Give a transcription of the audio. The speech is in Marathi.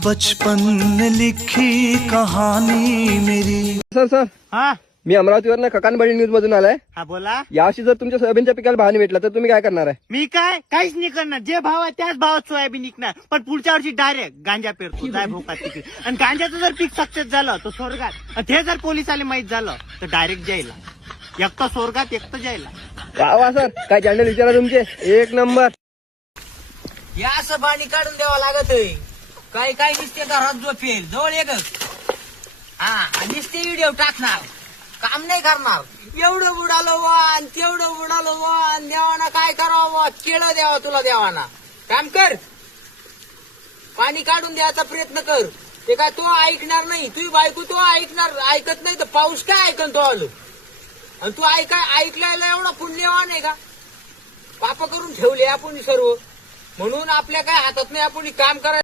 बचपन में लिखी कहानी मेरी। सर हा मी अमरावतीवर ककानबळी न्यूज मधून आलाय. हा बोला. यावर्षी जर तुमच्या सोयाबीनच्या पिकाला भाव नाही भेटला तर तुम्ही काय करणार आहे? मी काहीच नाही करणार. जे भाव आहे त्याच भावात सोयाबीन विकणार. पण पुढच्या वर्षी डायरेक्ट गांजा पेरतो जाय भोकात तिकडे. आणि गांजाचं जर पीक सक्सेस झालं तर स्वर्गात. आणि ते जर पोलिसाला माहित झालं तर डायरेक्ट जायला. एक तर स्वर्गात एक तर जायला. वा सर काय चॅनल विचारा तुमचे एक नंबर. या असं पाणी काढून द्यावं लागत काही काही नुसते घरात झोपेल जवळ एक हा नुसते व्हिडिओ टाकणार काम नाही करणार. एवढं बुडालो वान तेवढं बुडालो वान देवाना काय करावं केळं द्यावं तुला देवाना काम कर पाणी काढून द्यायचा प्रयत्न कर. ते काय तो ऐकणार नाही. तुझी बायको तो ऐकत नाही तर पाऊस काय ऐकन तो आलो आणि तू ऐकलायला एवढा पुण्यवान आहे का? पाप करून ठेवले आपण सर्व म्हणून आपल्या काय हातात नाही. आपण काम करायचं